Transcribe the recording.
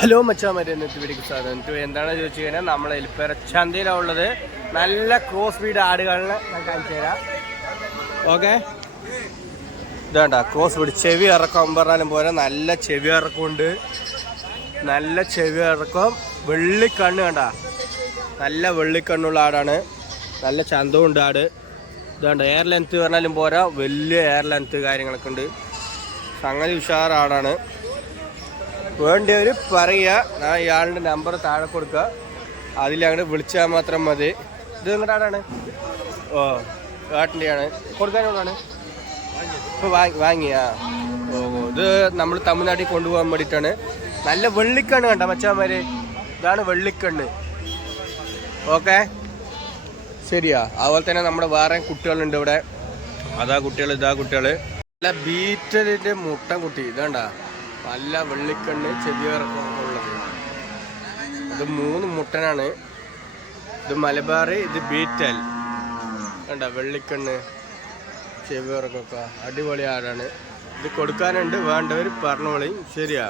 Hello മച്ചാമാരെ, ഇന്നത്തെ വീഡിയോക്ക് സ്വാഗതം. എന്താണെന്ന് ചോദിച്ചു കഴിഞ്ഞാൽ നമ്മൾ എലിപ്പേര ചന്തയിലുള്ളത് നല്ല ക്രോസ് ബീഡ് ആടുകളിനെ ഞാൻ കാണിച്ചു തരാം. ഓക്കെ, ഇതാണ്ട ക്രോസ് ബീഡ്. ചെവി ഇറക്കം പറഞ്ഞാലും പോലെ നല്ല ചെവി ഇറക്കമുണ്ട്. നല്ല ചെവി ഇറക്കം, വെള്ളിക്കണ്ണ് കണ്ട, നല്ല വെള്ളിക്കണ്ണുള്ള ആടാണ്. നല്ല ചന്തമുണ്ട് ആട്. ഇതാണ്ട് എയർ ലെങ്ത്ത് പറഞ്ഞാലും പോരാ, വലിയ എയർ ലെങ്ത്ത് കാര്യങ്ങളൊക്കെ ഉണ്ട്. സംഗതി ഉഷാർ ആടാണ്. വേണ്ടിയവർ പറയുക, ഞാൻ ഇയാളുടെ നമ്പർ താഴെ കൊടുക്കുക, അതിലങ്ങോട്ട് വിളിച്ചാൽ മാത്രം മതി. ഇത് നിങ്ങളുടെ ആടാണ്? ഓ, ആട്ടിൻ്റെയാണ്. കൊടുക്കാനുള്ളതാണ്. ഇപ്പോൾ വാങ്ങിയാ? ഓ, ഇത് നമ്മൾ തമിഴ്നാട്ടിൽ കൊണ്ടുപോകാൻ വേണ്ടിയിട്ടാണ്. നല്ല വെള്ളിക്കണ്ണ് കണ്ട മച്ചാന്മാര്, ഇതാണ് വെള്ളിക്കണ്ണ്. ഓക്കെ, ശരിയാ. അതുപോലെ തന്നെ നമ്മുടെ വേറെ കുട്ടികളുണ്ട് ഇവിടെ. അതാ കുട്ടികൾ, ഇതാ കുട്ടികൾ. നല്ല ബീറ്റലിൻ്റെ മുട്ട കുട്ടി ഇതാണ്ട, നല്ല വെള്ളിക്കണ്ണ്, ചെവിയിറക്കമുള്ളത്. ഇത് 3 മുട്ടനാണ്. ഇത് മലബാർ, ഇത് ബീറ്റൽ കണ്ട, വെള്ളിക്കണ്ണ്, ചെവിയിറക്കൊക്കെ അടിപൊളി ആടാണ്. ഇത് കൊടുക്കാനുണ്ട്, വേണ്ടവർ പറഞ്ഞോളി. ശരിയാ.